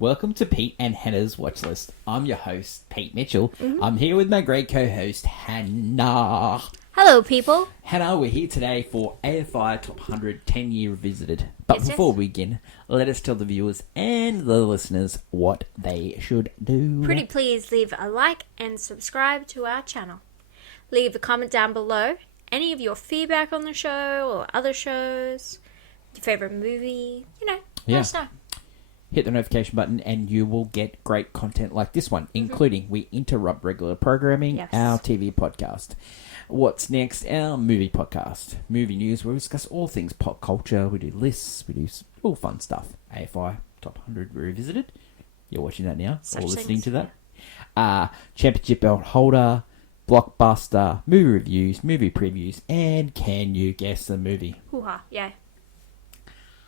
Welcome to Pete and Hannah's Watch List. I'm your host, Pete Mitchell. I'm here with my great co-host, Hannah. Hello, people. Hannah, we're here today for AFI Top 100 10-Year Revisited. But before we begin, let us tell the viewers and the listeners what they should do. Pretty please leave a like and subscribe to our channel. Leave a comment down below. Any of your feedback on the show or other shows, your favourite movie, let us know. Hit the notification button and you will get great content like this one, including we interrupt regular programming, our TV podcast. What's next? Our movie podcast. Movie news, where we discuss all things pop culture. We do lists, we do all fun stuff. AFI Top 100 Revisited. You're watching that now, or listening to that. Championship belt holder, blockbuster, movie reviews, movie previews, and can you guess the movie? Hoo-ha, yeah.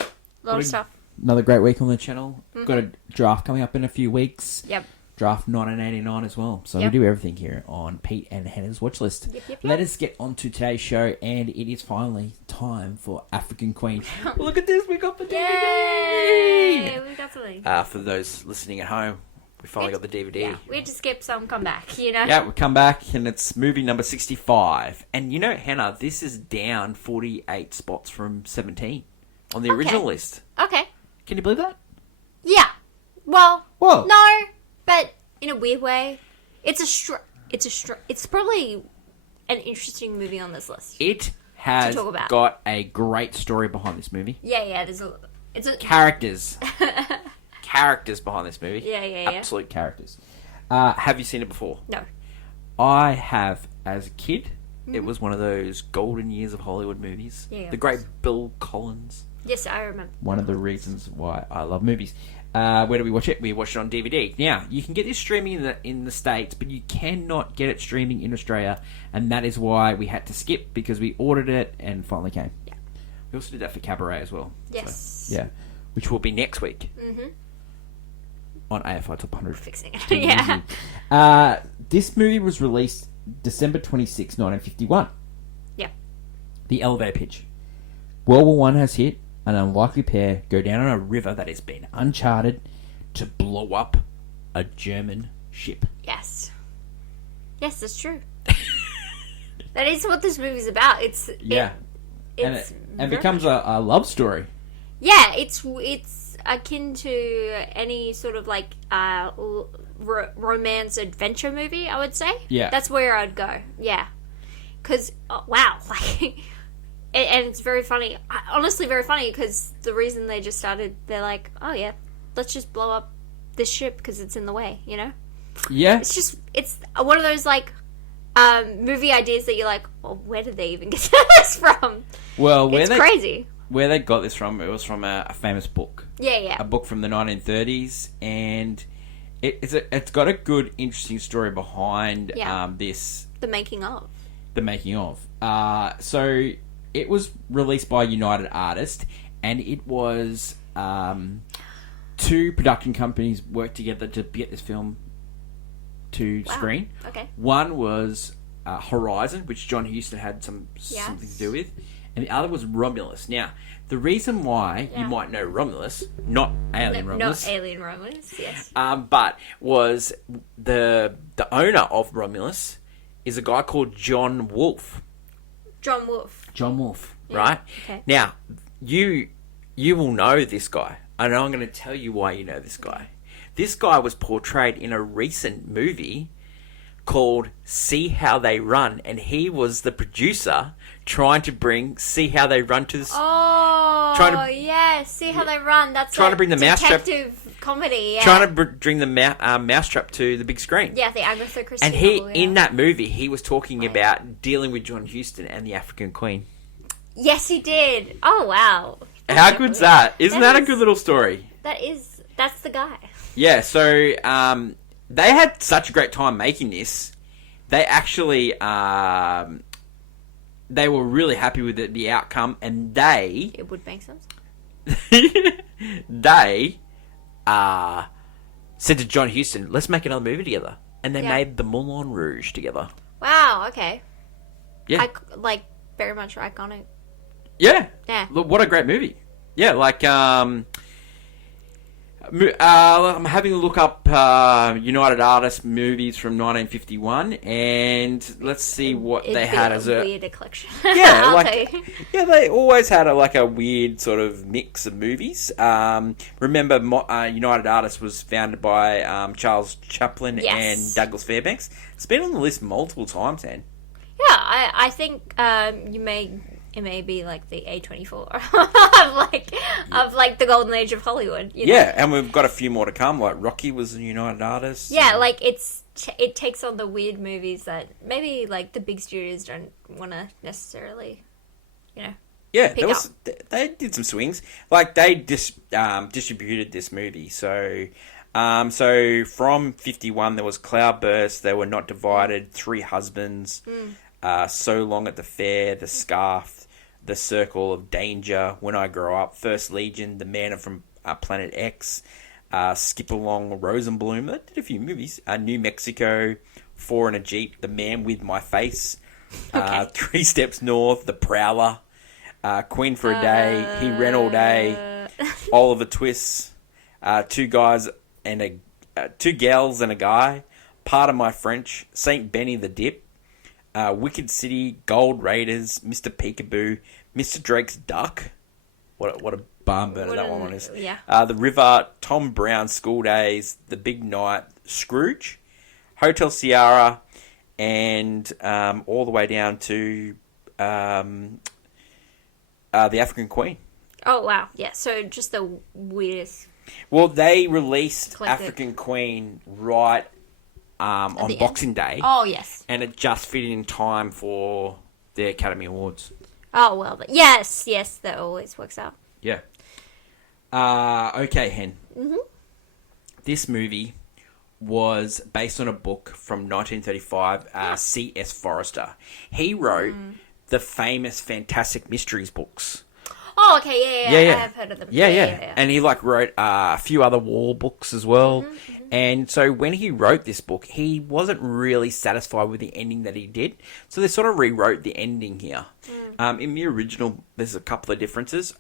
A lot of stuff. Another great week on the channel. Got a draft coming up in a few weeks. Yep. Draft 1989 as well. So we do everything here on Pete and Hannah's Watch List. Yep. Let us get on to today's show, and it is finally time for African Queen. Look at this, we got the DVD! Yay! We got something. For those listening at home, we finally got the DVD. Yeah, we had to skip some, come back, Yeah, we come back, and it's movie number 65. And Hannah, this is down 48 spots from 17 on the original list. Okay. Can you believe that? Yeah. Well, Whoa. no, but in a weird way, it's probably an interesting movie on this list. It has got a great story behind this movie. Yeah, it's a characters. Characters behind this movie. Yeah. Absolute characters. Have you seen it before? No. I have as a kid. It was one of those golden years of Hollywood movies. Yeah, the great Bill Collins. Yes, I remember. One of the reasons why I love movies. Where do we watch it? We watch it on DVD. Now, you can get this streaming in the States, but you cannot get it streaming in Australia, and that is why we had to skip, because we ordered it and finally came. Yeah. We also did that for Cabaret as well. Yes. So, yeah. Which will be next week. On AFI Top 100. Fixing it. Yeah. This movie was released December 26, 1951. Yeah. The elevator pitch. World War I has hit. An unlikely pair go down on a river that has been uncharted to blow up a German ship. Yes, that's true. That is what this movie's about. It becomes a love story. Yeah, it's akin to any sort of like romance adventure movie, I would say. Yeah, that's where I'd go. Yeah, because wow, like. And it's very funny, honestly very funny, because the reason they just started, they're like, oh yeah, let's just blow up this ship because it's in the way, Yeah. It's one of those, movie ideas that you're like, well, where did they even get this from? Well, it's crazy. Where they got this from, it was from a famous book. Yeah. A book from the 1930s, and it's got a good, interesting story behind this. The making of. So... It was released by United Artists, and it was two production companies worked together to get this film to screen. Okay. One was Horizon, which John Huston had something to do with, and the other was Romulus. Now, the reason why you might know Romulus, not Alien Romulus, yes, but was the owner of Romulus is a guy called John Wolfe. John Wolfe, right? Okay. Now, you will know this guy, and I'm going to tell you why you know this guy. This guy was portrayed in a recent movie called See How They Run, and he was the producer trying to bring See How They Run to the... Oh, See How They Run. That's trying to bring the mousetrap... detective comedy, yeah. Trying to bring the mousetrap to the big screen. Yeah, the Agatha Christie And in that movie, he was talking about dealing with John Huston and the African Queen. Yes, he did. Oh, wow. How good's that? Isn't that a good little story? That's the guy. Yeah, so they had such a great time making this. They actually they were really happy with the outcome, and it would make sense. They said to John Huston, let's make another movie together. And they made the Moulin Rouge together. Wow, okay. Yeah. Very much iconic. Yeah. Yeah. Look, what a great movie. Yeah, I'm having a look up United Artists movies from 1951, and let's see what they had as a weird collection. Yeah, they always had a weird sort of mix of movies. Remember, United Artists was founded by Charles Chaplin and Douglas Fairbanks. It's been on the list multiple times, Anne. Yeah, I think it may be like the A24 of the golden age of Hollywood. You know? Yeah, and we've got a few more to come. Like Rocky was a United Artist. Yeah, like it takes on the weird movies that maybe like the big studios don't want to necessarily, you know. Yeah, they did some swings. Like they distributed this movie, so from 51 there was Cloudburst, They Were Not Divided, Three Husbands, So Long at the Fair, The Scarf, The Circle of Danger, When I Grow Up, First Legion, The Man from Planet X, Skip Along, Rosenbloom. They did a few movies. New Mexico, Four in a Jeep, The Man with My Face, Three Steps North, The Prowler, Queen for a Day, He Ran All Day, Oliver Twist, Two Gals and a Guy, Pardon My French, Saint Benny the Dip, Wicked City, Gold Raiders, Mr. Peekaboo, Mr. Drake's Duck. What a barn burner that one is. Yeah. The River, Tom Brown, School Days, The Big Night, Scrooge, Hotel Sierra, and all the way down to The African Queen. Oh, wow. Yeah, so just the weirdest. Well, they released African Queen right on Boxing Day. Oh, yes. And it just fit in time for the Academy Awards. Oh, well, but yes, that always works out. Yeah. Okay, Hen. Mm-hmm. This movie was based on a book from 1935, C.S. Forrester. He wrote the famous Fantastic Mysteries books. Oh, okay, yeah. I have heard of them. Yeah. And he wrote a few other war books as well. Mm-hmm. And so when he wrote this book, he wasn't really satisfied with the ending that he did. So they sort of rewrote the ending here. In the original, there's a couple of differences.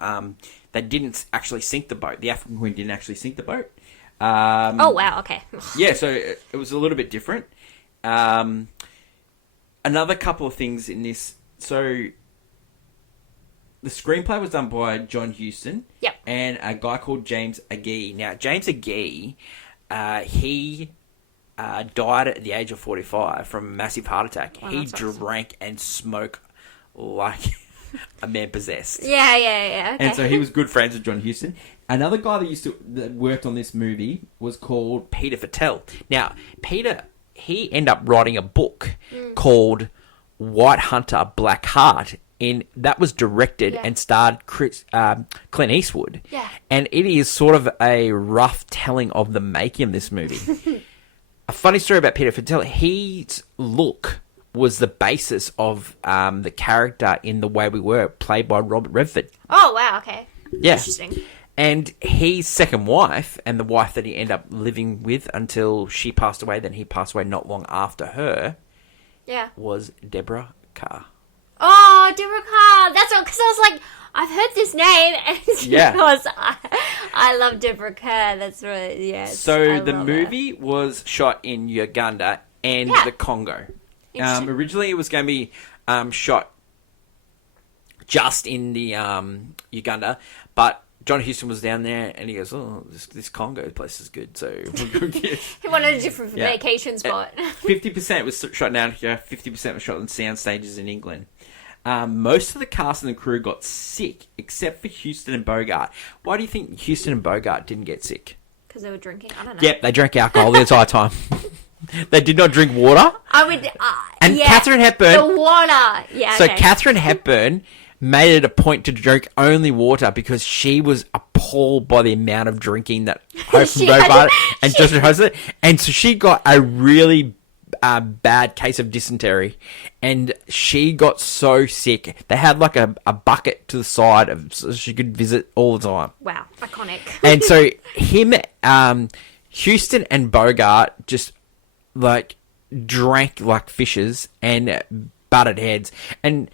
They didn't actually sink the boat. The African Queen didn't actually sink the boat. Oh, wow, okay. Yeah, so it was a little bit different. Another couple of things in this. So the screenplay was done by John Huston. Yep. And a guy called James Agee. Now, James Agee, he died at the age of 45 from a massive heart attack. Wow, he drank and smoked like a man possessed. Yeah, okay. And so he was good friends with John Huston. Another guy that worked on this movie was called Peter Fattel. Now, Peter, he ended up writing a book called White Hunter, Black Heart. That was directed and starred Clint Eastwood. Yeah. And it is sort of a rough telling of the making of this movie. A funny story about Peter Fattel, his look was the basis of the character in The Way We Were, played by Robert Redford. Oh, wow, okay. Yeah. Interesting. And his second wife, and the wife that he ended up living with until she passed away, then he passed away not long after her, was Deborah Carr. Oh, Deborah Carr. That's all, because I was like, I've heard this name, and it's because I love Deborah Carr. That's really, So the movie was shot in Uganda and the Congo. Originally, it was going to be shot just in the Uganda, but John Huston was down there, and he goes, "Oh, this Congo place is good." So he wanted a different vacation spot. 50% was shot down here. 50% was shot on sound stages in England. Most of the cast and the crew got sick, except for Huston and Bogart. Why do you think Huston and Bogart didn't get sick? Because they were drinking. I don't know. Yep, they drank alcohol the entire time. They did not drink water. I would. And Katharine Hepburn. The water. Yeah. So Katharine Hepburn made it a point to drink only water because she was appalled by the amount of drinking that Hope from Bogart and Justin hosted. And so she got a really bad case of dysentery, and she got so sick they had like a bucket to the side so she could visit all the time. Wow, iconic. And so him, Huston and Bogart just like drank like fishes and butted heads, and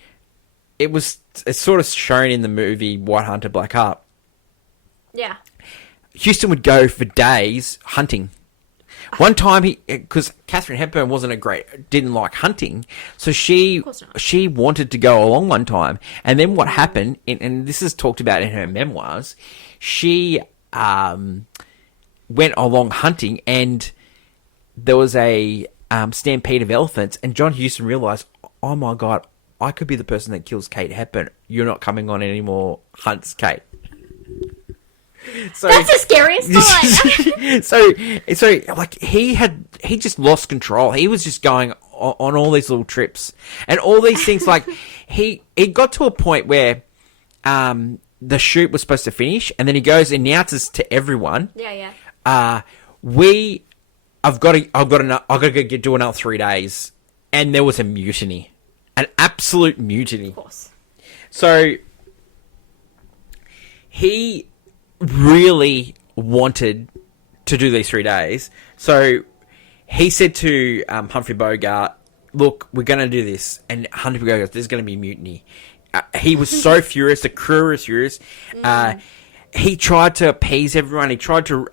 it's sort of shown in the movie White Hunter, Black Heart. Yeah. Houston would go for days hunting. One time, because Katharine Hepburn didn't like hunting, so she wanted to go along one time. And then what happened, and this is talked about in her memoirs, she went along hunting, and there was a stampede of elephants, and John Huston realised, oh my God, I could be the person that kills Kate Hepburn. You're not coming on any more hunts, Kate. So, that's the scariest part. so like he just lost control. He was just going on all these little trips and all these things. Like he got to a point where the shoot was supposed to finish, and then he goes and announces to everyone, I've got to do another 3 days, and there was a mutiny, an absolute mutiny. Of course. So he really wanted to do these 3 days. So he said to Humphrey Bogart, look, we're going to do this. And Humphrey Bogart goes, there's going to be mutiny. He was so furious. The crew was furious. He tried to appease everyone. He tried to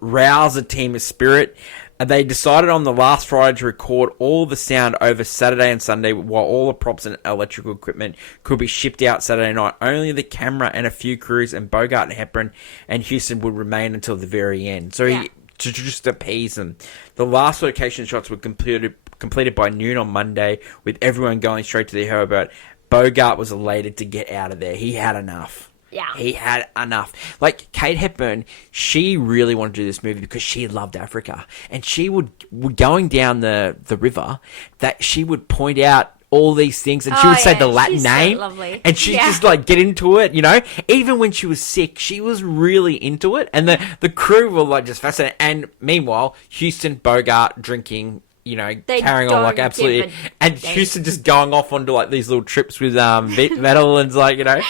rouse the team of spirit. They decided on the last Friday to record all the sound over Saturday and Sunday while all the props and electrical equipment could be shipped out Saturday night. Only the camera and a few crews and Bogart and Hepburn and Houston would remain until the very end. So to just appease them. The last location shots were completed by noon on Monday, with everyone going straight to the airport. Bogart was elated to get out of there. He had enough. Yeah. He had enough. Like, Kate Hepburn, she really wanted to do this movie because she loved Africa. And she would going down the river, that she would point out all these things, and she would say the Latin name. So lovely. And she'd just, like, get into it, you know? Even when she was sick, she was really into it. And the crew were, like, just fascinated. And meanwhile, Houston, Bogart, drinking, you know, carrying on like absolutely, and Houston just going off onto like these little trips with Vettel and like, you know,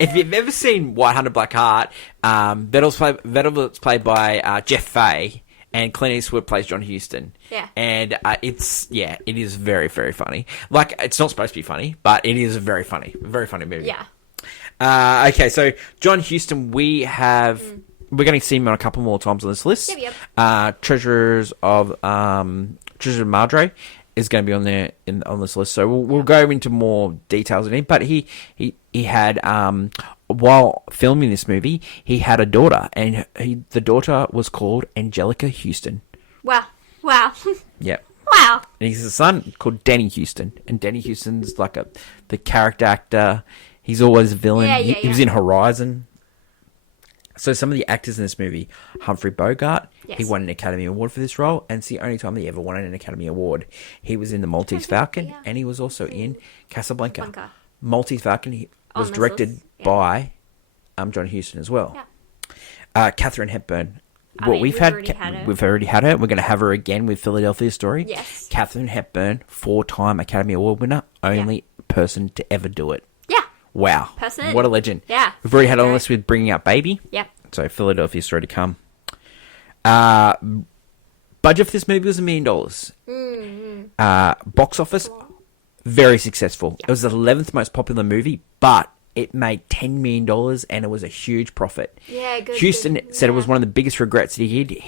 if you've ever seen White Hunter Black Heart, Vettel's played by Jeff Fahey, and Clint Eastwood plays John Huston. Yeah, and it is very, very funny. Like, it's not supposed to be funny, but it is a very funny movie. Yeah. Okay, so John Huston, we're going to see him on a couple more times on this list. Yep. Treasures of Madre is going to be on there on this list. So we'll go into more details in it. But he had while filming this movie, he had a daughter, and the daughter was called Angelica Houston. Wow. Yep. Wow. And he's a son called Danny Houston, and Danny Houston's like the character actor. He's always a villain. He was in Horizon. So some of the actors in this movie, Humphrey Bogart, he won an Academy Award for this role, and it's the only time he ever won an Academy Award. He was in The Maltese Falcon, and he was also in Casablanca. Maltese Falcon was directed by John Huston as well. Yeah. Katharine Hepburn. We've already had her. We're going to have her again with Philadelphia Story. Yes. Katharine Hepburn, 4-time Academy Award winner, only person to ever do it. Wow. Person. What a legend. Yeah. We've already had on this with Bringing Up Baby. Yep. So Philadelphia Story to come. Budget for this movie was $1 million. Mm-hmm. Box office, very successful. Yep. It was the 11th most popular movie, but it made $10 million, and it was a huge profit. Yeah, good. Houston said it was one of the biggest regrets that he did.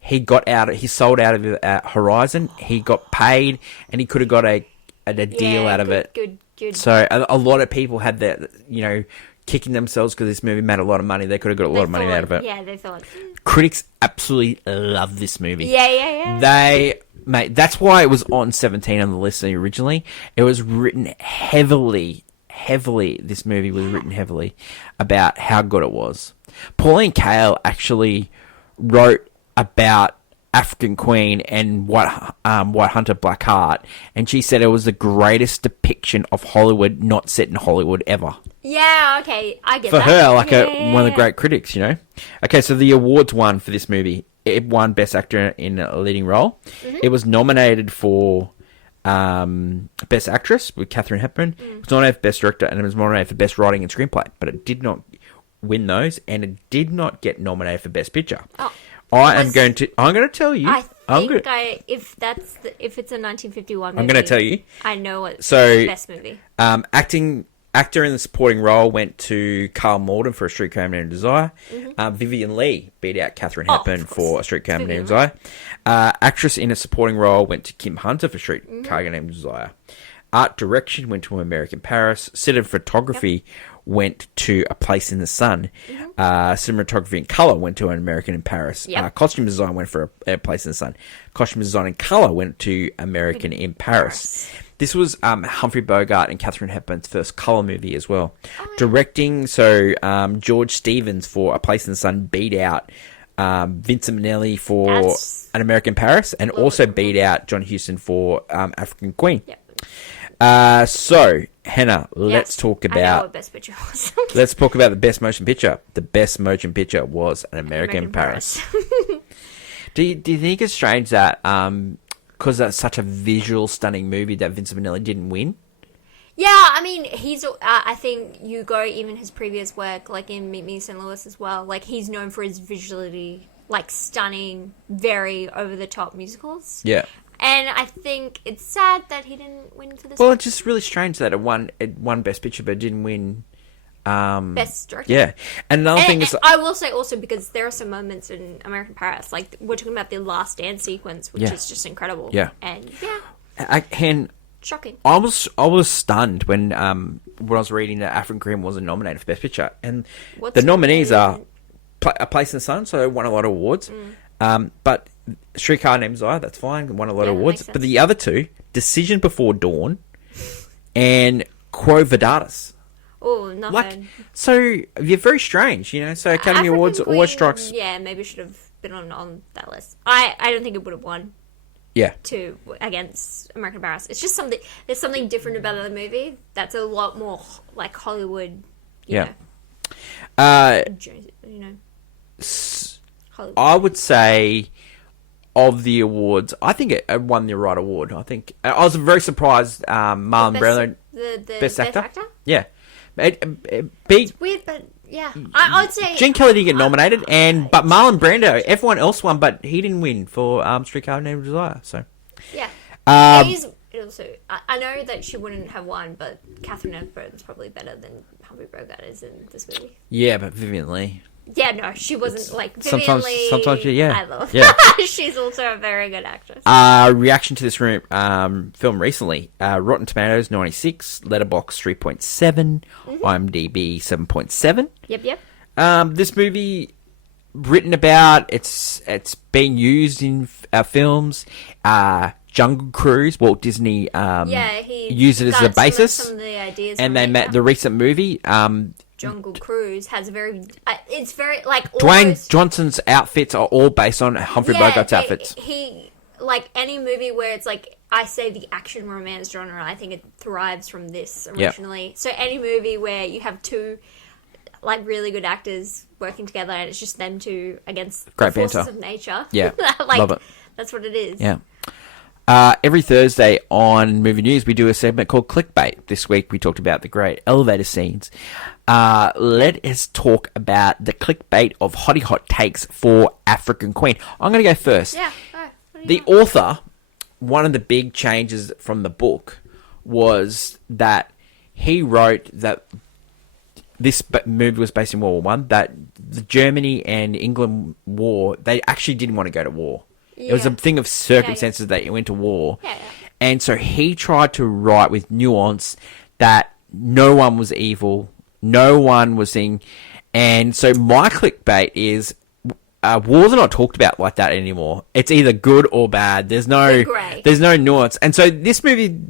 He got out. He sold out of Horizon. He got paid, and he could have got a deal out of it. Good. So a lot of people had that, you know, kicking themselves because this movie made a lot of money. They could have got a lot of money out of it. Yeah, they thought. Critics absolutely love this movie. Yeah. That's why it was on 17 on the list originally. It was written heavily. This movie was written heavily about how good it was. Pauline Kael actually wrote about African Queen and White Hunter Black Heart, and she said it was the greatest depiction of Hollywood not set in Hollywood ever. Yeah, okay, I get that. For her, like one of the great critics, you know. Okay, so the awards won for this movie. It won Best Actor in a Leading Role. Mm-hmm. It was nominated for Best Actress with Katharine Hepburn. It was nominated for Best Director, and it was nominated for Best Writing and Screenplay, but it did not win those, and it did not get nominated for Best Picture. Oh. I'm going to tell you. If it's a 1951 movie, I'm going to tell you. I know it's the best movie. Acting Actor in the supporting role went to Carl Malden for A Streetcar Named Desire. Vivian Leigh beat out Katharine Hepburn for A Streetcar Named Desire. Actress in a supporting role went to Kim Hunter for Streetcar Named Desire. Art direction went to American Paris. Cinematography went to A Place in the Sun. Cinematography and colour went to An American in Paris. Costume design went for A Place in the Sun. Costume design and colour went to American in Paris. This was Humphrey Bogart and Katharine Hepburn's first colour movie as well. Directing, so George Stevens for A Place in the Sun beat out Vincent Minnelli for An American in Paris, and also beat out John Huston for African Queen. So, Hannah, let's talk about... I know what Best Picture was. Let's talk about the Best Motion Picture. The Best Motion Picture was An American in Paris. Do you think it's strange that... because that's such a visual, stunning movie that Vincent Minnelli didn't win? Yeah, I mean, I think you go even his previous work, like in Meet Me in St. Louis as well, like he's known for his visually, like, stunning, very over-the-top musicals. Yeah. And I think it's sad that he didn't win for this Well, one. it's just really strange that it won Best Picture but didn't win... Best Director. Yeah. And another thing is... I will say also, because there are some moments in American Paris, like, we're talking about the last dance sequence, which is just incredible. Yeah. And, shocking. I was stunned when I was reading that African Queen wasn't nominated for Best Picture. And the nominees are A Place in the Sun, so they won a lot of awards. But Streetcar Named Desire, that's fine, won a lot of awards. But the other two, Decision Before Dawn and Quo Vadis. Oh, not bad. So, you're very strange, you know? So, Academy African Awards Queen, always strikes... Yeah, maybe should have been on that list. I don't think it would have won. Yeah. Against American Paris. It's just something... There's something different about the movie that's a lot more, like, Hollywood, you know. Hollywood. I would say... Of the awards, I think it won the right award. I think I was very surprised. Marlon Brando, the best actor. Yeah, it beat. It's weird, but yeah, I would say Gene Kelly didn't get nominated, but Marlon Brando, everyone else won, but he didn't win for Streetcar Named Desire. So yeah, he's also. I know that she wouldn't have won, but Katharine Hepburn's probably better than Humphrey Bogart is in this movie. Yeah, but Vivian Leigh. Yeah, no, she wasn't like Vivian Leigh. Sometimes, yeah. I love. Yeah. She's also a very good actress. Reaction to this film recently: Rotten Tomatoes 96, Letterboxd 3.7, IMDb 7.7. Yep. This movie written about it's being used in films. Jungle Cruise, Walt Disney he used it as a basis, some of the ideas, and they met the recent movie. Jungle Cruise has a very, it's very like Dwayne Johnson's outfits are all based on Humphrey Bogart's outfits. He like any movie where it's like I say the action romance genre, I think it thrives from this originally. Yep. So any movie where you have two like really good actors working together and it's just them two against the forces of nature. Yeah, like, love it. That's what it is. Yeah. Every Thursday on Movie News, we do a segment called Clickbait. This week, we talked about the great elevator scenes. Let us talk about the clickbait of Hottie Hot takes for African Queen. I'm going to go first. Yeah. The author, one of the big changes from the book was that he wrote that this movie was based in World War One, that the Germany and England war, they actually didn't want to go to war. Yeah. It was a thing of circumstances that it went to war. Yeah. And so he tried to write with nuance that no one was evil, no one was saying... And so my clickbait is wars are not talked about like that anymore. It's either good or bad. There's no nuance. And so this movie,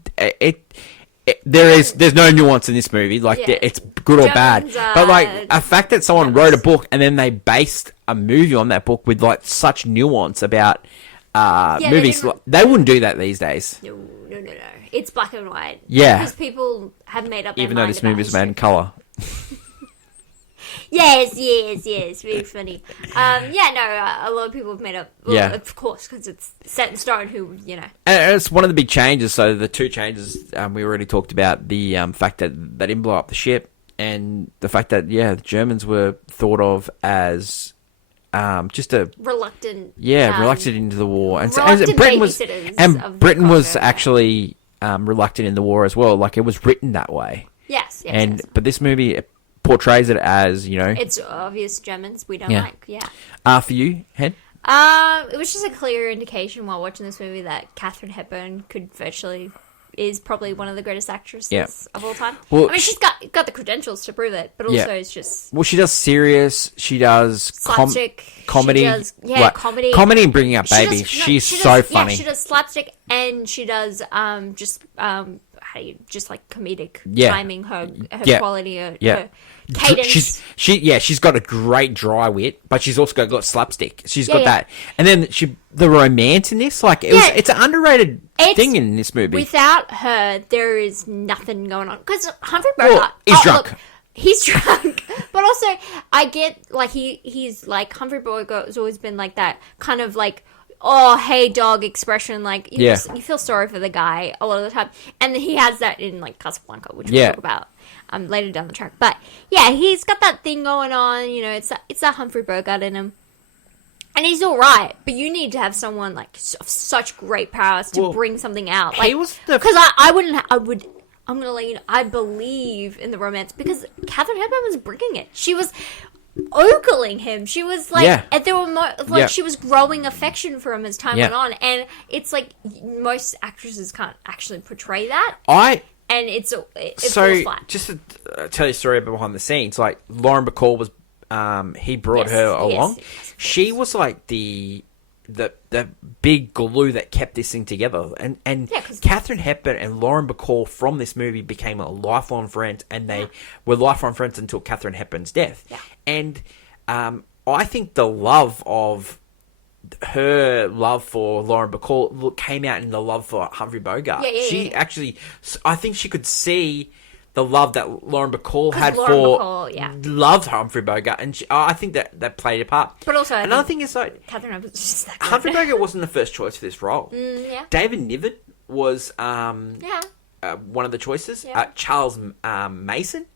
there's no nuance in this movie. Like it's good or bad. But like a fact that someone wrote a book and then they based a movie on that book with like such nuance about movies, they wouldn't do that these days. No. It's black and white. Yeah. Because people have made up their even though this movie is made in colour. Yes, really funny. A lot of people have made up. Well, of course, because it's set in stone. And it's one of the big changes. So the two changes we already talked about: the fact that they didn't blow up the ship, and the fact that the Germans were thought of as just a reluctant, reluctant into the war, and Britain was actually reluctant in the war as well. Like it was written that way. Yes. But this movie portrays it as, it's obvious Germans we don't like. For you, Hen? It was just a clear indication while watching this movie that Katharine Hepburn is probably one of the greatest actresses of all time. Well, I mean, she's got the credentials to prove it, but also it's just... Well, she does serious, she does slapstick, comedy. She does, comedy. Comedy and bringing up babies. She's so funny. Yeah, she does slapstick, and she does just like comedic timing, her quality, her cadence. She's got a great dry wit, but she's also got slapstick. She's got that, and then the romance in this, it's an underrated thing in this movie. Without her, there is nothing going on because Humphrey Bogart is drunk. Look, he's drunk, but also I get he's like Humphrey Bogart's always been like that kind of like, oh, hey dog expression, you feel sorry for the guy a lot of the time, and he has that in Casablanca, which we'll talk about later down the track. But yeah, he's got that thing going on, it's that Humphrey Bogart in him, and he's all right. But you need to have someone of such great prowess to bring something out. He was because I'm gonna let you know, I believe in the romance because Katharine Hepburn was bringing it. She was ogling him. She was and there were she was growing affection for him as time went on, and it's most actresses can't actually portray that. And it falls flat. Just to tell you a story behind the scenes, Lauren Bacall was he brought her along. Yes. She was the big glue that kept this thing together, and Katharine Hepburn and Lauren Bacall from this movie became a lifelong friends, and they were lifelong friends until Katharine Hepburn's death. And I think the love of her love for Lauren Bacall came out in the love for Humphrey Bogart. Actually, I think she could see the love that Lauren Bacall had loved Humphrey Bogart, and I think that played a part. But also, another thing is Katharine was just that Humphrey Bogart wasn't the first choice for this role. David Niven was one of the choices. Charles Mason.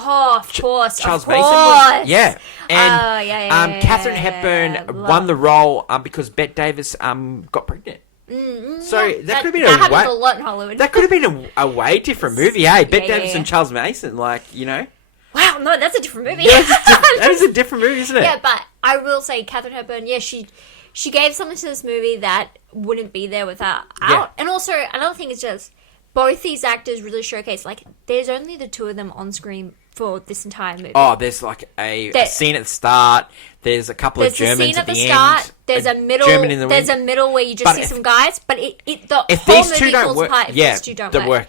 Oh, of course. Charles Mason was, and Katharine Hepburn won the role because Bette Davis got pregnant. So that could have been happens a lot in Hollywood. That could have been a way different movie. Hey, Bette Davis and Charles Mason, Wow, no, that's a different movie. That is a different movie, isn't it? Yeah, but I will say Katharine Hepburn, she gave something to this movie that wouldn't be there without. And also, another thing is just both these actors really showcase, there's only the two of them on screen for this entire movie. Oh, there's a scene at the start. There's a couple of Germans at the end. There's a middle. There's a middle where you just see some guys. But the whole movie falls apart if these two don't work.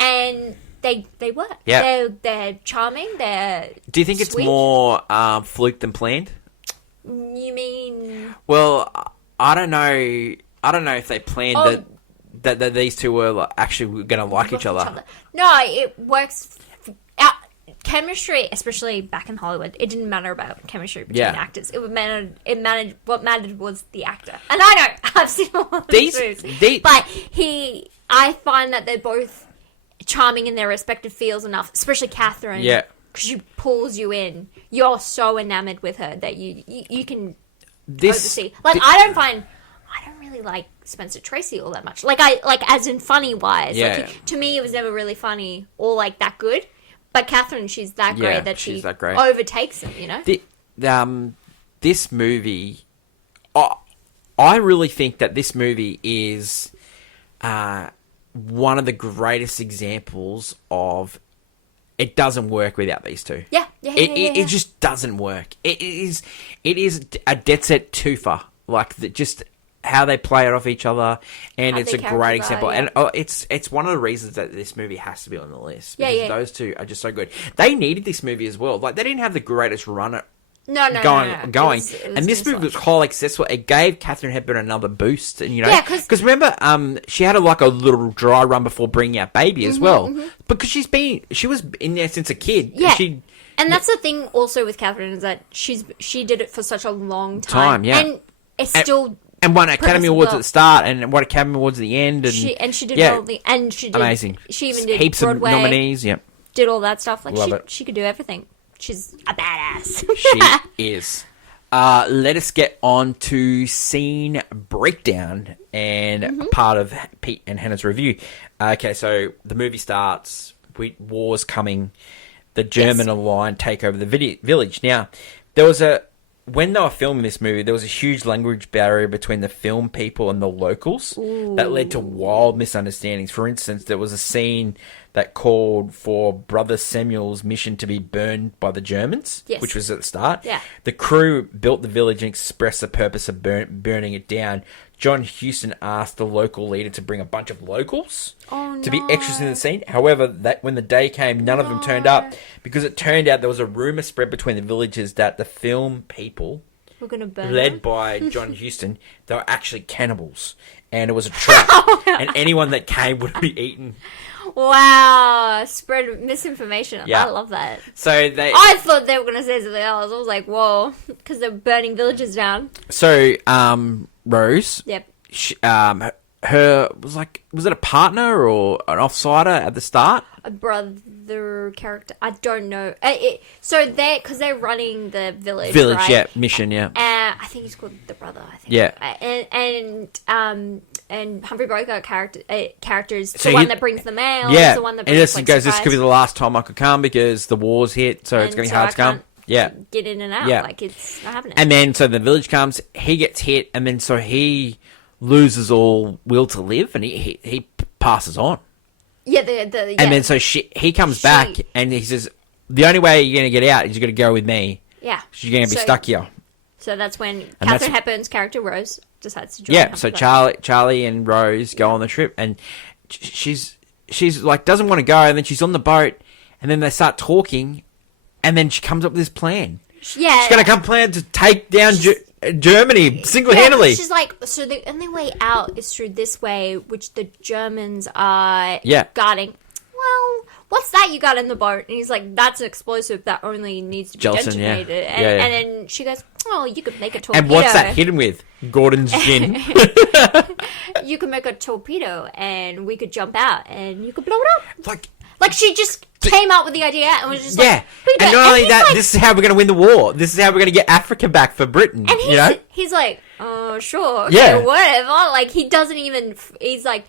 And they work. Yeah. They're charming. Do you think it's more fluke than planned? You mean? Well, I don't know. I don't know if they planned that these two were actually going to like each other. No, it works. Chemistry, especially back in Hollywood, it didn't matter about chemistry between actors. What mattered was the actor. And I know, I've seen all of these movies. But I find that they're both charming in their respective fields enough, especially Catherine. Yeah. Because she pulls you in. You're so enamored with her that you can oversee. I don't really like Spencer Tracy all that much. As in funny wise. To me, it was never really funny or that good. But Catherine, she's that great that she overtakes him, This movie, I really think that this movie is one of the greatest examples of it doesn't work without these two. It just doesn't work. It is a dead set twofer. Just how they play it off each other, and it's a great example. And it's one of the reasons that this movie has to be on the list. Because those two are just so good. They needed this movie as well. They didn't have the greatest run going. And this movie was highly successful. It gave Katharine Hepburn another boost. And because remember, she had a little dry run before bringing out Baby as well. Because she was in there since a kid. Yeah. And that's the thing also with Katharine is that she did it for such a long time. And it's still. And won Academy Awards at the start, and won Academy Awards at the end, and she did all the amazing. She even did heaps Broadway, of nominees. Yep, did all that stuff. She could do everything. She's a badass. She is. Let us get on to scene breakdown and part of Pete and Hannah's review. Okay, so the movie starts. war's coming. The German aligned take over the village. Now, there was when they were filming this movie, there was a huge language barrier between the film people and the locals that led to wild misunderstandings. For instance, there was a scene that called for Brother Samuel's mission to be burned by the Germans, which was at the start. Yeah. The crew built the village and expressed the purpose of burning it down. John Huston asked the local leader to bring a bunch of locals to be extras in the scene. However, that when the day came, none of them turned up because it turned out there was a rumor spread between the villagers that the film people, we're gonna burn led them. by John Huston, they were actually cannibals, and it was a trap, and anyone that came would be eaten. Wow, spread misinformation. Yeah. I love that. So I thought they were gonna say something else. I was like, whoa, because they're burning villages down. So, Rose. Yep. Her was it a partner or an offsider at the start? A brother character. I don't know. So because they're running the village. Right? Yeah, mission, yeah. I think he's called the brother. I think. Yeah. And Humphrey Bogart characters. So the one that brings the mail. Yeah. The one that and brings, it goes. supplies. This could be the last time I could come because the war's hit, so it's going to be hard to come. Yeah. Get in and out. Yeah. Like it's not happening. And then so the village comes. He gets hit, and then so he loses all will to live, and he passes on. Yeah, and then so he comes back, and he says, "The only way you're going to get out is you're going to go with me. Yeah, you're going to be stuck here." So that's when Catherine Hepburn's character Rose decides to join. Yeah, so Charlie and Rose go on the trip, and she's like doesn't want to go, and then she's on the boat, and then they start talking, and then she comes up with this plan. Yeah, she's going to come plan to take down Germany single-handedly. She's like, so the only way out is through this way, which the Germans are guarding. Well, what's that you got in the boat? And he's like, that's an explosive that only needs to be detonated. Yeah. And then she goes, oh, you could make a torpedo. And what's that hidden with? Gordon's gin. You could make a torpedo, and we could jump out, and you could blow it up. Like she just came up with the idea and was just like, and not only that, this is how we're going to win the war. This is how we're going to get Africa back for Britain. And he's like, oh, sure, okay, whatever. Like he doesn't even. He's like,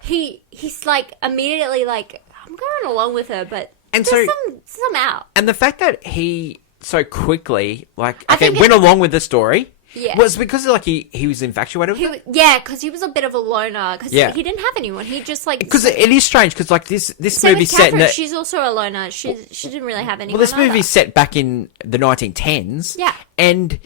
he's like immediately like, I'm going along with her, but there's some out. And the fact that he so quickly went along with the story. Yeah. Was because he was infatuated with it? Yeah, because he was a bit of a loner. Because he didn't have anyone. He just like... Because it is strange, because this movie's set... Catherine, she's also a loner. She didn't really have anyone. Well, this movie's set back in the 1910s. Yeah. And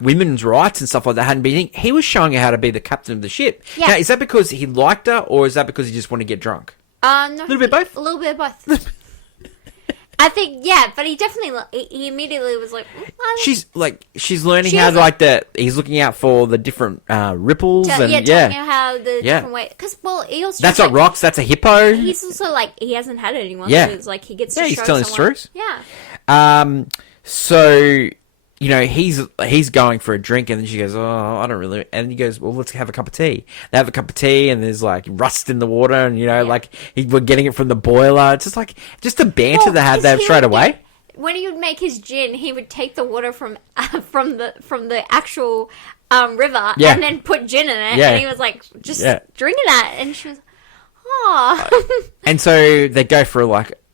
women's rights and stuff like that hadn't been... He was showing her how to be the captain of the ship. Yeah. Now, is that because he liked her, or is that because he just wanted to get drunk? No, a little bit of both? A little bit of both. I think, but he definitely, he immediately was like... She's learning how he's looking out for the different ripples telling her how the different way... Because, he also... That's not rocks, that's a hippo. He's also, he hasn't had anyone, so it's like he gets to show he's telling someone... his truth. So... he's going for a drink, and then she goes, oh, I don't really... And he goes, well, let's have a cup of tea. They have a cup of tea, and there's, rust in the water, and, we're getting it from the boiler. It's just the banter they had there straight away. When he would make his gin, he would take the water from the actual river and then put gin in it, and he was like, just drinking that, and she was, oh. And so they go for,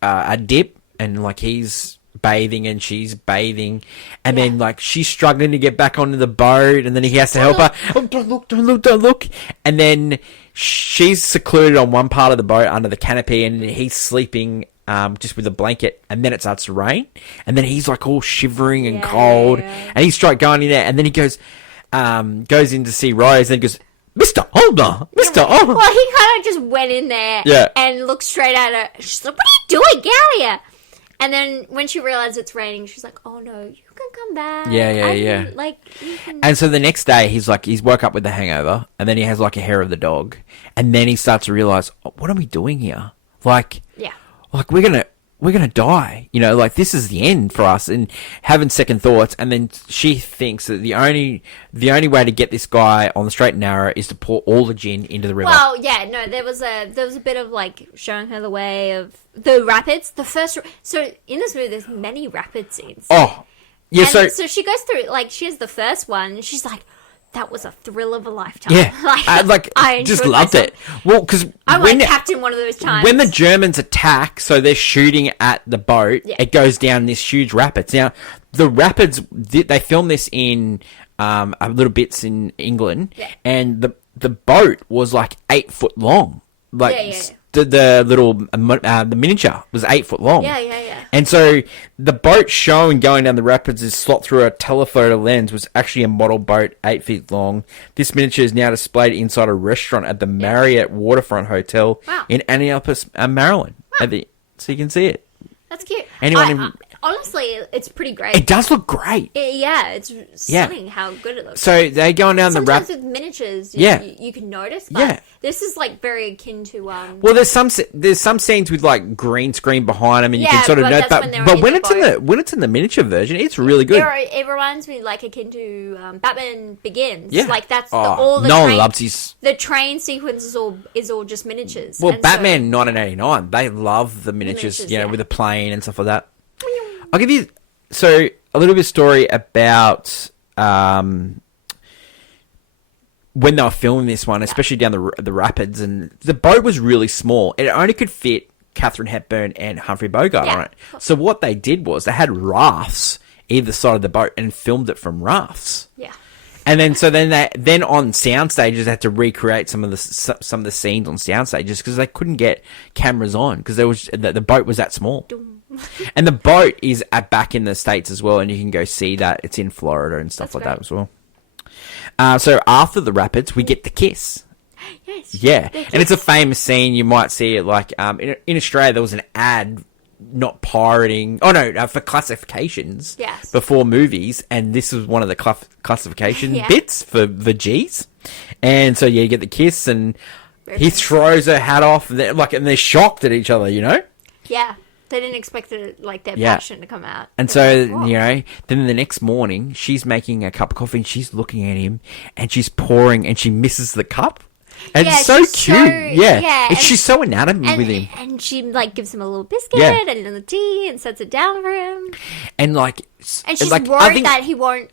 a dip, and, he's... bathing and she's bathing, and then she's struggling to get back onto the boat, and then he has to help her. Oh, don't look. And then she's secluded on one part of the boat under the canopy, and he's sleeping just with a blanket, and then it starts to rain, and then he's all shivering and cold, and he's going in there, and then he goes in to see Rose, and he goes, Mr. Older. Well, he kind of just went in there and looked straight at her. She's like, what are you doing? Get out of here. And then when she realized it's raining, she's like, oh no, you can come back. Yeah. You can... And so the next day, he's woke up with a hangover, and then he has a hair of the dog. And then he starts to realize, oh, what are we doing here? We're gonna die. This is the end for us, and having second thoughts. And then she thinks that the only way to get this guy on the straight and narrow is to pour all the gin into the river. Well, there was a bit of showing her the way of the rapids. So in this movie, there's many rapid scenes. Oh, yeah. And so she goes through she has the first one, and she's like, that was a thrill of a lifetime. Yeah, I just loved it. Well, because I went captain one of those times. When the Germans attack, so they're shooting at the boat, it goes down this huge rapids. Now, the rapids, they filmed this in a little bits in England, and the boat was like 8 foot long. Like, the little the miniature was 8 foot long. Yeah. And so the boat showing going down the rapids is slot through a telephoto lens was actually a model boat 8 feet long. This miniature is now displayed inside a restaurant at the Marriott Waterfront Hotel in Annapolis, Maryland. Wow. So you can see it. That's cute. Honestly, it's pretty great. It does look great. It's stunning how good it looks. So they're going down the rapids. Sometimes with miniatures, you can notice. But this is like very akin to. Well, there's some scenes with like green screen behind them, and you can sort of note. But when it's in the miniature version, it's really good. It reminds me like akin to Batman Begins. Yeah, like that's all the Nolan loves his. The train sequence is all just miniatures. Well, and Batman 1989, they love the miniatures, with the plane and stuff like that. I'll give you a little bit of story about when they were filming this one, especially down the rapids, and the boat was really small. It only could fit Katharine Hepburn and Humphrey Bogart on it. So what they did was they had rafts either side of the boat and filmed it from rafts. Yeah. And then on sound stages they had to recreate some of the scenes on sound stages because they couldn't get cameras on because the boat was that small. And the boat is back in the States as well, and you can go see that. It's in Florida and stuff that as well. So after the rapids, we get the kiss. Yes. Yeah, and it's a famous scene. You might see it like in Australia. There was an ad not pirating. Oh no, for classifications before movies, and this was one of the classification bits for the G's. And so you get the kiss, and he throws her hat off, and they're shocked at each other. Yeah. They didn't expect their passion to come out. And so, then the next morning, she's making a cup of coffee and she's looking at him and she's pouring and she misses the cup. And it's so cute. And she's so enamored with him. And she, gives him a little biscuit and a little tea and sets it down for him. And, and she's worried that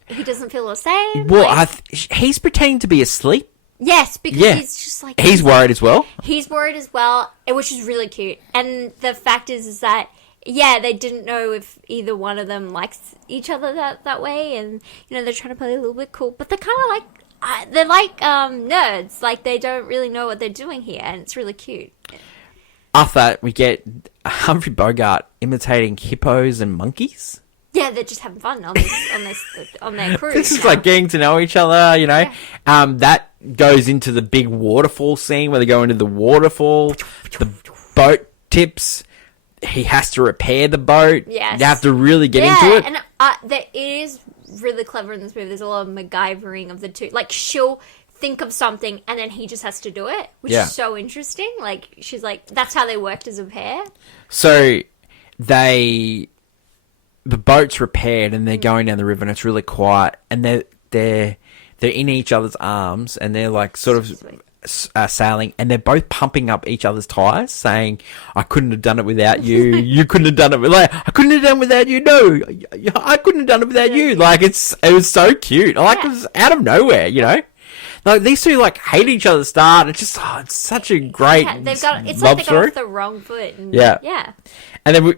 he doesn't feel the same. Well, he's pretending to be asleep. Yes, because he's just he's worried as well. He's worried as well, which is really cute. And the fact is that they didn't know if either one of them likes each other that way, and they're trying to play a little bit cool, but they're kind of they're nerds. Like they don't really know what they're doing here, and it's really cute. After that, we get Humphrey Bogart imitating hippos and monkeys. Yeah, they're just having fun on their cruise. This is like getting to know each other, Yeah. That goes into the big waterfall scene where they go into the waterfall. The boat tips. He has to repair the boat. Yes. You have to really get into it. And it is really clever in this movie. There's a lot of MacGyvering of the two. Like, she'll think of something and then he just has to do it, which is so interesting. Like, she's like, that's how they worked as a pair. So, the boat's repaired and they're going down the river and it's really quiet and they're in each other's arms and they're like sort of sailing and they're both pumping up each other's tires saying, I couldn't have done it without you. You couldn't have done it. I couldn't have done it without you. No, I couldn't have done it without you. It was so cute. It was out of nowhere, Like these two hate each other at the start. It's just it's such a great it's like they story. got off the wrong foot. And, and then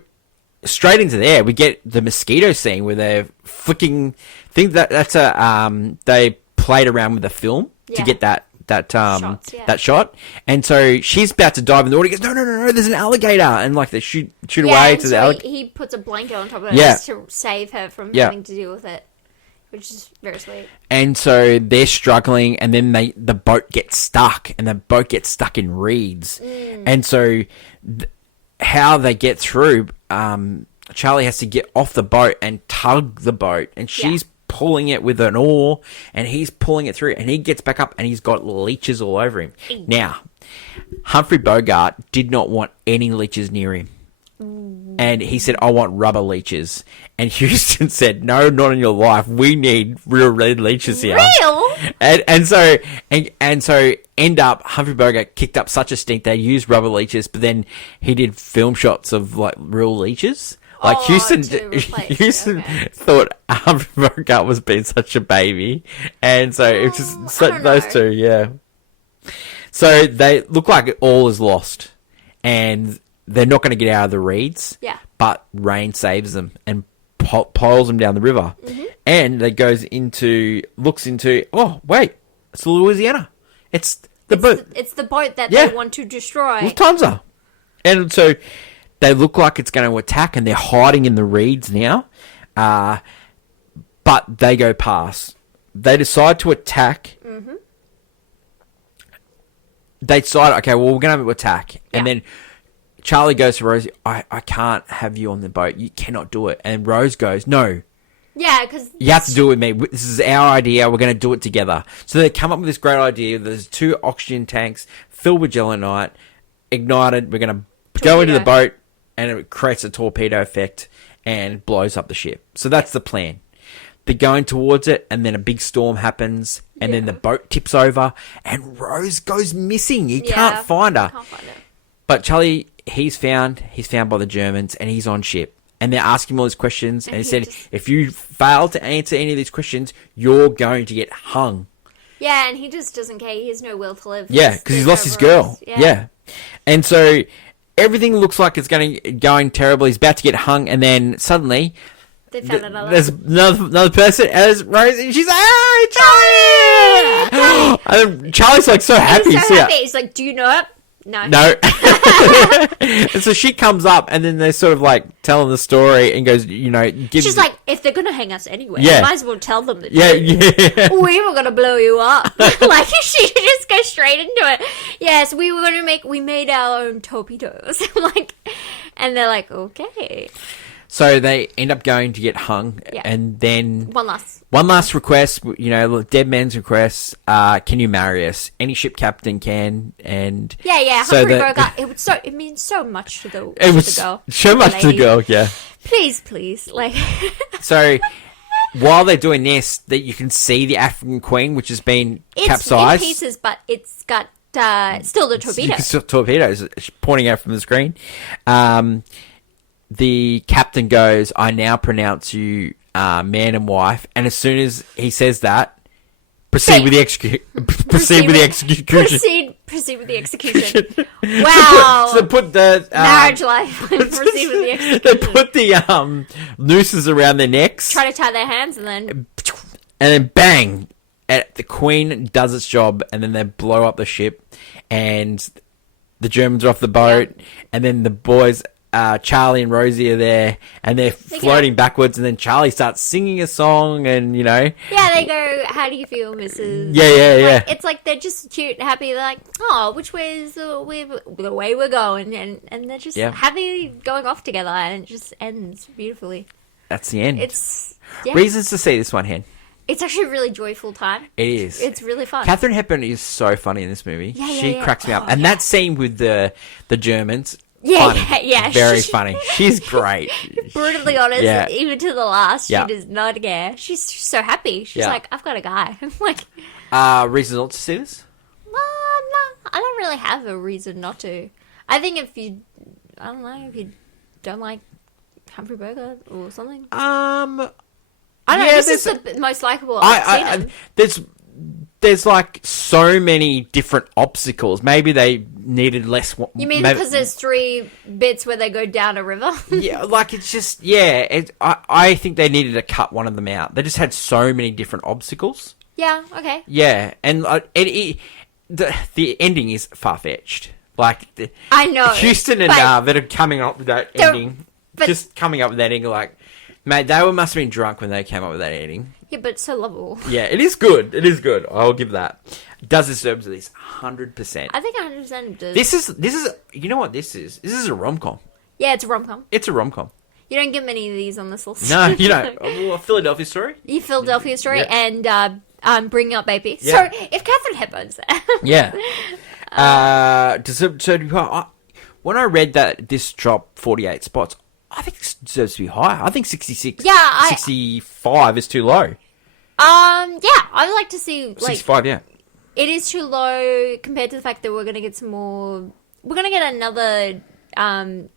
straight into there we get the mosquito scene where they're flicking. I think that's they played around with the film to get that shot, and so she's about to dive in the water. He goes, no, there's an alligator, and they shoot away to the alligator. He puts a blanket on top of her just to save her from having to deal with it, which is very sweet. And so they're struggling, and then the boat gets stuck, and the boat gets stuck in reeds, and so how they get through, Charlie has to get off the boat and tug the boat, and she's pulling it with an oar, and he's pulling it through, and he gets back up, and he's got leeches all over him. Now, Humphrey Bogart did not want any leeches near him. And he said, I want rubber leeches. And Houston said, no, not in your life. We need real red leeches here. Real? And so end up, Humphrey Bogart kicked up such a stink they used rubber leeches, but then he did film shots of real leeches. Like Oh, Houston, to replace, Houston okay. thought Humphrey Bogart was being such a baby, and so it just I don't those know. two, yeah. So they look like all is lost, and they're not going to get out of the reeds. Yeah. But rain saves them and piles them down the river, and they looks into. Oh wait, it's Louisiana. It's the boat. It's the boat that Yeah. they want to destroy. Lufthansa. And so they look like it's going to attack, and they're hiding in the reeds now. But they go past. They decide to attack. Mm-hmm. They decide, okay, well, we're going to attack. And then Charlie goes to Rosie, I can't have you on the boat. You cannot do it. And Rose goes, no. Yeah, because You have to do it with me. This is our idea. We're going to do it together. So they come up with this great idea. There's 2 oxygen tanks filled with gelignite, ignited. We're going to go into the boat, and it creates a torpedo effect and blows up the ship. So that's the plan. They're going towards it, and then a big storm happens, and then the boat tips over, and Rose goes missing. You can't find her. Can't find her. But Charlie, he's found by the Germans, and he's on ship. And they're asking him all these questions, and he said, if you fail to answer any of these questions, you're going to get hung. Yeah, and he just doesn't care. He has no will to live. Yeah, because he's lost his girl. Rose. Yeah. And so everything looks like it's going terrible. He's about to get hung, and then suddenly They found another. there's another person as Rose, and she's like, "Oh, Charlie!" And Charlie's like so happy. He's to so see her. happy. He's like, do you know it? No. No. And so she comes up, and then they're sort of like telling the story, and goes, She's like, if they're gonna hang us anyway, Yeah. might as well tell them the yeah, truth. yeah. We were gonna blow you up. Like, she just goes straight into it. Yes, we made our own torpedoes. Like, and they're like, okay. So they end up going to get hung, and then One last request, dead man's request. Can you marry us? Any ship captain can, and Yeah. So Humphrey that- Bogart. It means so much to the it was the girl. so much to the lady. girl, yeah. Please, like. So while they're doing this, that you can see the African Queen, which has been It's capsized. in pieces, but it's got still the torpedo. You can see torpedoes pointing out from the screen. The captain goes, "I now pronounce you man and wife." And as soon as he says that, proceed with the execution. Proceed with the execution. Wow. So put the Marriage life. Proceed with the execution. they put the nooses around their necks, Try to tie their hands and then. and then bang! And the Queen does its job, and then they blow up the ship, and the Germans are off the boat, and then the boys. Charlie and Rosie are there, and they're floating backwards, and then Charlie starts singing a song, and Yeah, they go, how do you feel, Mrs. Yeah. It's like they're just cute and happy. They're like, oh, which way is the way we're going? And they're just happy going off together, and it just ends beautifully. That's the end. It's Reasons to see this one, Hen. It's actually a really joyful time. It is. It's really fun. Katharine Hepburn is so funny in this movie. She cracks me up. Oh, And that scene with the Germans, Yeah, funny. yeah. Very funny. She's great. Brutally honest, even to the last, she Yeah. does not care. She's so happy. She's like, I've got a guy. I'm like, reasons not to see this? no, I don't really have a reason not to. I think if you don't like Humphrey Bogart or something. I don't know, this is the most likable I've seen him. There's like so many different obstacles. Maybe they needed less. You mean because there's 3 bits where they go down a river? Yeah, like it's just I think they needed to cut one of them out. They just had so many different obstacles. Yeah. Okay. Yeah, and the ending is far fetched. Like I know Houston and that are coming up with that ending, just coming up with that ending. Like, mate, they must have been drunk when they came up with that ending. Yeah, but it's so lovable. Yeah, it is good. It is good. I'll give that. Does this deserve this? 100%. I think 100% does. This is. You know what this is? This is a rom-com. Yeah, it's a rom-com. It's a rom-com. You don't get many of these on this list. No, you don't. Well, Philadelphia Story. Philadelphia Story and Bringing Up Baby. Yeah. So if Katharine Hepburn's there. Yeah. When I read that this dropped 48 spots, I think this deserves to be higher. I think 66, 65 is too low. I would like to see 65, yeah. It is too low compared to the fact that we're gonna get some more. We're gonna get another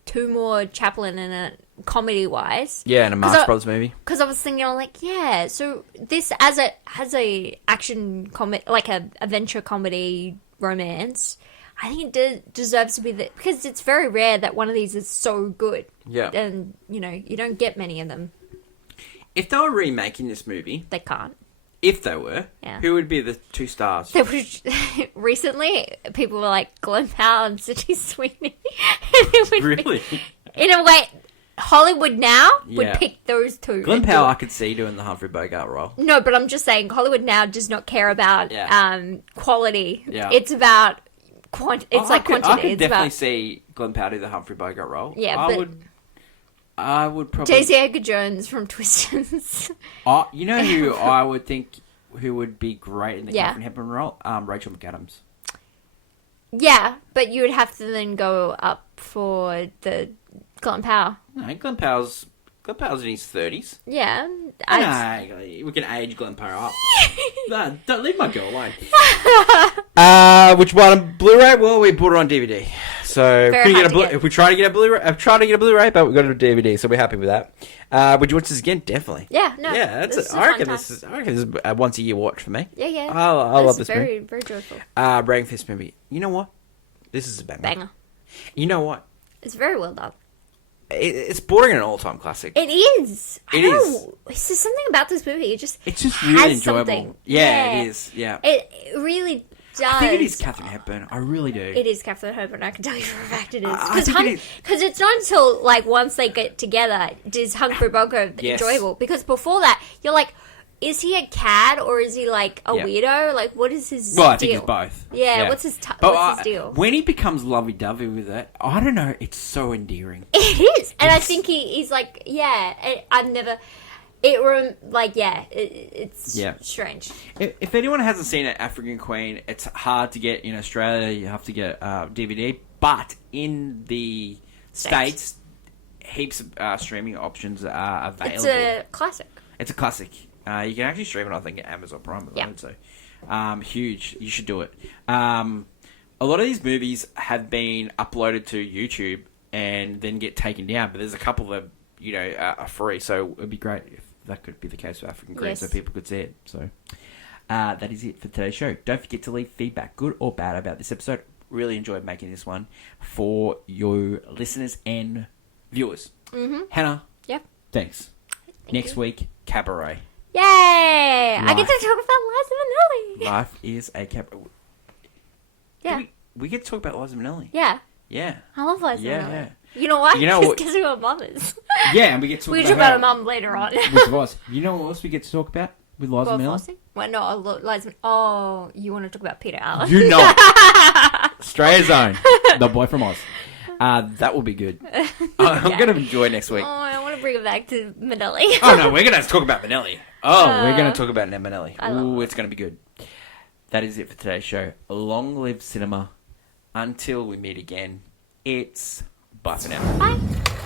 2 more Chaplin in it comedy wise. Yeah, and a Marx Brothers movie. Because I was thinking, I'm like, yeah, so this as a action comedy, like a adventure comedy romance, I think it deserves to be because it's very rare that one of these is so good. Yeah. And, you know, you don't get many of them. If they were remaking this movie, They can't. if they were, Yeah. who would be the two stars? They would, recently, people were like, Glenn Powell and Sydney Sweeney. And it would Really? in a way, Hollywood now would Yeah. pick those two. Glenn and do Powell, it. I could see doing the Humphrey Bogart role. No, but I'm just saying, Hollywood now does not care about quality. Yeah. It's about I could quantity. It's definitely about see Glenn Powell do the Humphrey Bogart role. Yeah, I would probably. J.C. Edgar Jones from Twisters. You know who I would think who would be great in the Yeah. Catherine Hepburn role? Rachel McAdams. Yeah, but you would have to then go up for the Glenn Powell. No, Glenn Powell's in his 30s. Yeah. No, we can age Glenn Powell up. No, don't leave my girl alone. Which one on Blu-ray? Well, we bought it on DVD. So Very hard to get. if we try to get a Blu-ray, I've tried to get a Blu-ray, but we got it on DVD, so we're happy with that. Would you watch this again? Definitely. Yeah, no. Yeah, this is a I reckon fun this time. is. I reckon this is a once a year watch for me. Yeah, yeah. I love this very, movie. very joyful. Rating for this movie. You know what? This is a banger. Banger. You know what? It's very well done. It's bordering an all-time classic. It is. It I don't is. know. It's just something about this movie. It's just really has enjoyable. something. Yeah, it is. Yeah. It really does. I think it is Catherine Hepburn. I really do. It is Catherine Hepburn. I can tell you for a fact it is. I think it is. Because it's not until, like, once they get together does Humphrey Bogart Yes. enjoyable. Because before that, you're like, is he a cad or is he, like, a Yeah. weird? Like, what is his deal? Well, I think it's both. Yeah, what's his deal? When he becomes lovey-dovey with it, I don't know, it's so endearing. It is. And I think he's like, yeah, I've never... it's Yeah. strange. If anyone hasn't seen it, African Queen, it's hard to get in Australia. You have to get DVD. But in the States, heaps of streaming options are available. It's a classic. It's a classic. You can actually stream it, I think, at Amazon Prime. Yeah. So, huge. You should do it. A lot of these movies have been uploaded to YouTube and then get taken down, but there's a couple that are free. So it'd be great if that could be the case for African Queen, so people could see it. So that is it for today's show. Don't forget to leave feedback, good or bad, about this episode. Really enjoyed making this one for your listeners and viewers. Mm-hmm. Hannah. Yep. Thanks. Next week, Cabaret. Yay! I get to talk about Liza Minnelli. Life is a cabaret. Yeah. We get to talk about Liza Minnelli. Yeah. Yeah. I love Liza Yeah, Minnelli. yeah. You know why? You know what- Because of her mum is. Yeah, and we get to talk We about can talk about her her mum later on. with Liza. You know what else we get to talk about with Liza Bob Minnelli? Fosse? Well, no, Liza... Oh, you want to talk about Peter Allen? You know. Australia's own. The boy from Oz. That will be good. I'm going to enjoy next week. Oh, I want to bring it back to Minnelli. Oh, no, we're going to talk about Minnelli. We're going to talk about Minnelli. Ooh, it's going to be good. That is it for today's show. Long live cinema. Until we meet again, it's bye for now. Bye.